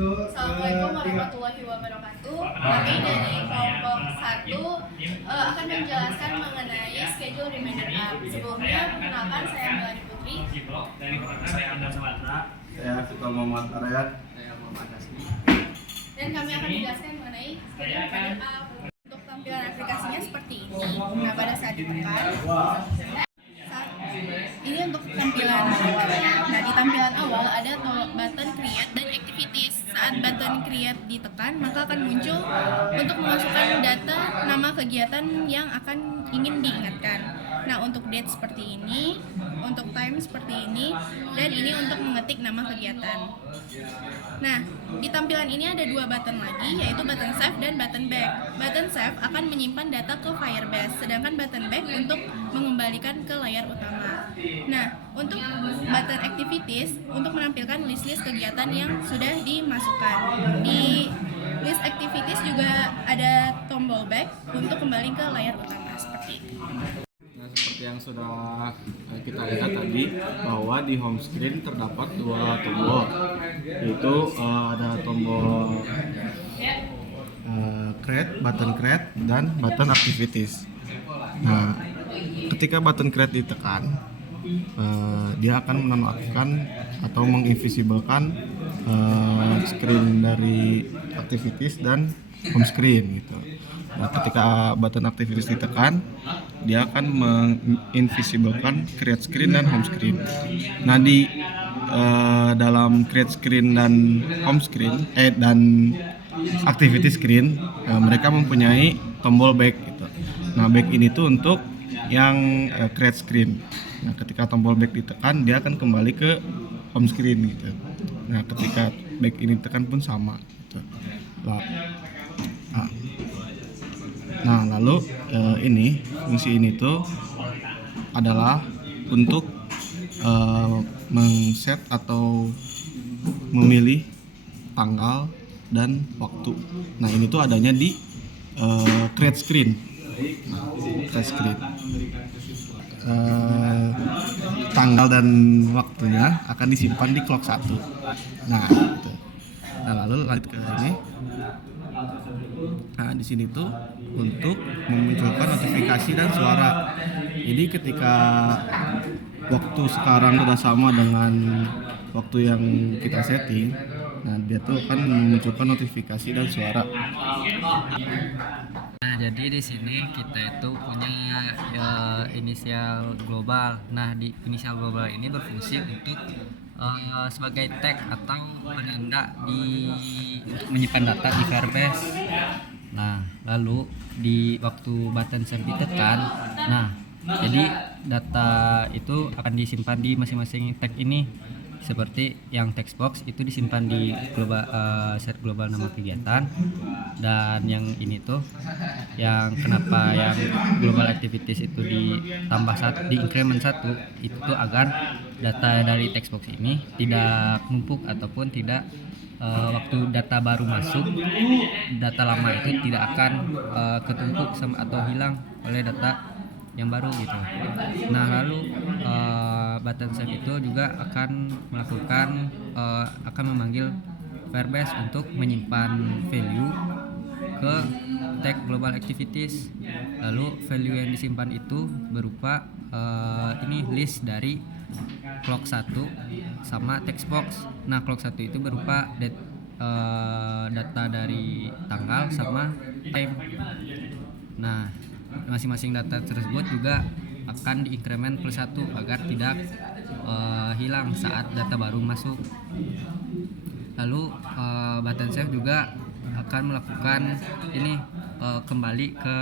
Assalamualaikum warahmatullahi wabarakatuh. Kami dari kelompok 1 akan menjelaskan mengenai schedule reminder app. Sebelumnya, perkenalkan saya Melani Putri. Saya Andan Samatra. Saya Fito Muhammad Aryan. Saya Muhammad Hasmi. Dan kami akan menjelaskan mengenai schedule reminder app. Untuk tampilan aplikasinya seperti ini. Nah, pada saat ditekan, ini untuk tampilan awalnya. Nah, di tampilan awal ada button create dan activities. Saat button create ditekan, maka akan muncul untuk memasukkan data nama kegiatan yang akan ingin diingatkan. Nah, untuk date seperti ini, untuk time seperti ini, dan ini untuk mengetik nama kegiatan. Nah, di tampilan ini ada dua button lagi, yaitu button save dan button back. Button save akan menyimpan data ke Firebase, sedangkan button back untuk mengembalikan ke layar utama. Nah, untuk button activities, untuk menampilkan list-list kegiatan yang sudah dimasukkan. Di list activities juga ada tombol back untuk kembali ke layar utama, seperti itu. Nah, seperti yang sudah kita lihat tadi, bahwa di home screen terdapat dua tombol, yaitu ada tombol button create dan button activities. Nah, ketika button create ditekan, dia akan menonaktifkan atau menginvisiblekan screen dari activities dan home screen gitu. Nah, ketika button activities ditekan, dia akan menginvisiblekan create screen dan home screen. Nah, di dalam create screen dan home screen dan activity screen, mereka mempunyai tombol back gitu. Nah, back ini tuh untuk yang create screen. Nah, ketika tombol back ditekan, dia akan kembali ke home screen gitu. Nah, ketika back ini ditekan pun sama gitu. Nah, lalu ini fungsi ini tuh adalah untuk men-set atau memilih tanggal dan waktu. Nah, ini tuh adanya di create screen. Create screen. Tanggal dan waktunya akan disimpan di clock 1. Nah, gitu. Nah, lalu lanjut ke ini. Nah, di sini tuh untuk memunculkan notifikasi dan suara. Jadi ketika waktu sekarang sudah sama dengan waktu yang kita setting, nah dia tuh akan memunculkan notifikasi dan suara. Nah, jadi di sini kita itu punya inisial global. Nah, di inisial global ini berfungsi untuk sebagai tag atau penanda untuk menyimpan data di Firebase. Nah, lalu di waktu button save ditekan, nah jadi data itu akan disimpan di masing-masing tag ini. Seperti yang text box itu disimpan di global set global nama kegiatan, dan yang ini tuh yang kenapa yang global activities itu ditambah di increment 1 itu tuh agar data dari text box ini tidak numpuk ataupun tidak waktu data baru masuk, data lama itu tidak akan ketumpuk atau hilang oleh data yang baru gitu. Nah, lalu button save itu juga akan melakukan akan memanggil Firebase untuk menyimpan value ke tag global activities. Lalu value yang disimpan itu berupa ini list dari clock 1 sama text box. Nah, clock 1 itu berupa data dari tanggal sama time. Nah, masing-masing data tersebut juga akan diincrement +1 agar tidak hilang saat data baru masuk. Lalu button save juga akan melakukan ini kembali ke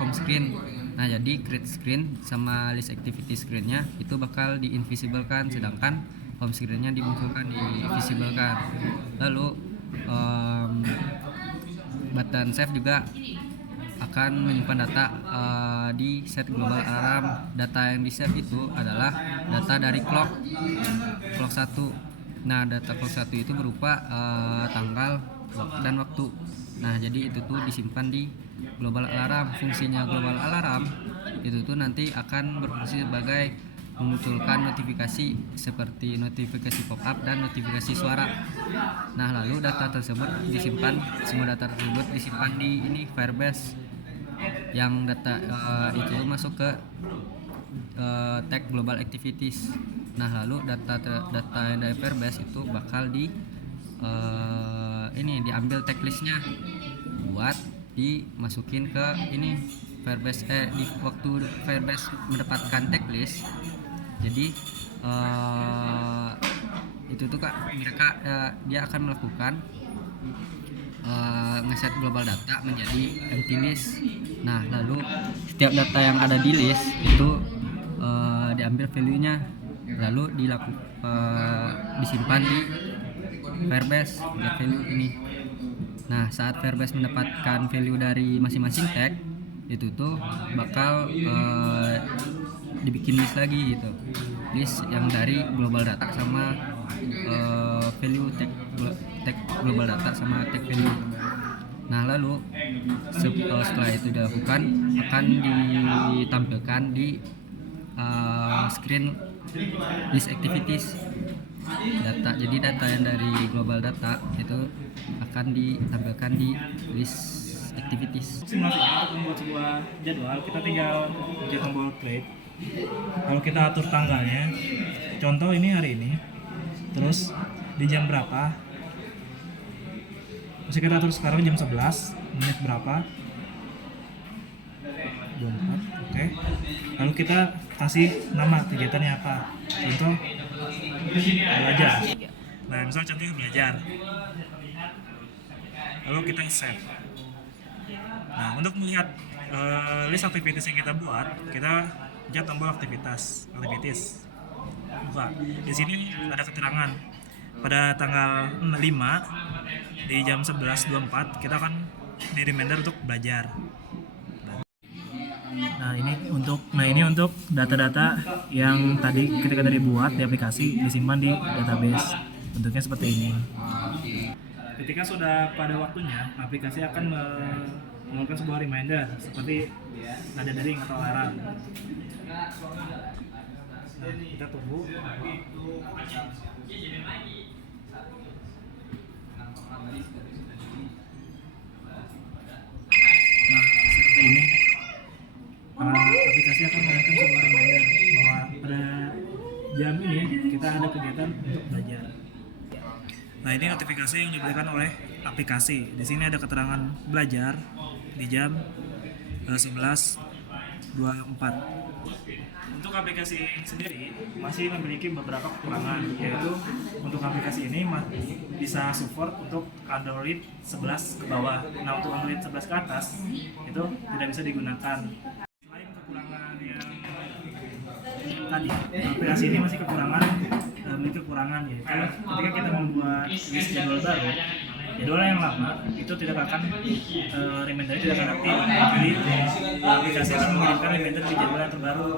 home screen. Nah, jadi create screen sama list activity screen-nya itu bakal di-invisiblekan, sedangkan home screen-nya dimunculkan, di-visiblekan. Lalu button save juga akan menyimpan data di set global alarm. Data yang di save itu adalah data dari clock 1. Nah, data clock 1 itu berupa tanggal dan waktu. Nah, jadi itu tuh disimpan di global alarm. Fungsinya global alarm itu tuh nanti akan berfungsi sebagai memunculkan notifikasi seperti notifikasi pop-up dan notifikasi suara. Nah, lalu data tersebut disimpan, semua data tersebut disimpan di ini Firebase. Yang data itu masuk ke tag global activities. Nah, lalu data yang dari Firebase itu bakal ini diambil tag listnya buat dimasukin ke ini Firebase di waktu Firebase mendapatkan tag list. Jadi itu tuh Kak, mereka dia akan melakukan ngeset global data menjadi empty list. Nah, lalu setiap data yang ada di list itu diambil value-nya, lalu disimpan di Firebase get value ini. Nah, saat Firebase mendapatkan value dari masing-masing tag itu tuh bakal dibikin list lagi gitu, list yang dari global data sama value tag global data sama tag value. Nah, lalu setelah itu dilakukan akan ditampilkan di screen list activities data. Jadi data yang dari global data itu akan ditampilkan di list activities. Simulasinya untuk membuat sebuah jadwal, kita tinggal pencet tombol create. Lalu kita atur tanggalnya. Contoh ini hari ini. Terus di jam berapa? Masih kita atur sekarang jam 11, menit berapa? 24, oke. Lalu kita kasih nama kegiatannya apa. Contoh belajar. Nah, misal contohnya belajar. Lalu kita save. Nah, untuk melihat list aktivitas yang kita buat, kita pencet tombol aktivitas. Buka. Di sini ada keterangan pada tanggal 5 di jam 11.24 kita akan di reminder untuk belajar. Nah, ini untuk data-data yang tadi ketika tadi buat di aplikasi disimpan di database. Bentuknya seperti ini. Ketika sudah pada waktunya, aplikasi akan mengeluarkan sebuah reminder seperti nada dering atau alarm. Nah, kita tunggu. Nah, seperti ini. Aplikasi akan mengeluarkan sebuah reminder bahwa pada jam ini kita ada kegiatan untuk belajar. Nah, ini notifikasi yang diberikan oleh aplikasi. Di sini ada keterangan belajar di jam 11.24. Untuk aplikasi sendiri masih memiliki beberapa kekurangan, yaitu untuk aplikasi ini bisa support untuk Android 11 ke bawah. Nah, untuk Android 11 ke atas itu tidak bisa digunakan. Selain kekurangan yang tadi, aplikasi ini masih memiliki kekurangan, yaitu ketika kita membuat list jadwal baru, jadwal yang lama itu tidak akan reminder tidak akan aktif. Jadi aplikasi akan mengirimkan reminder di jadwal yang terbaru.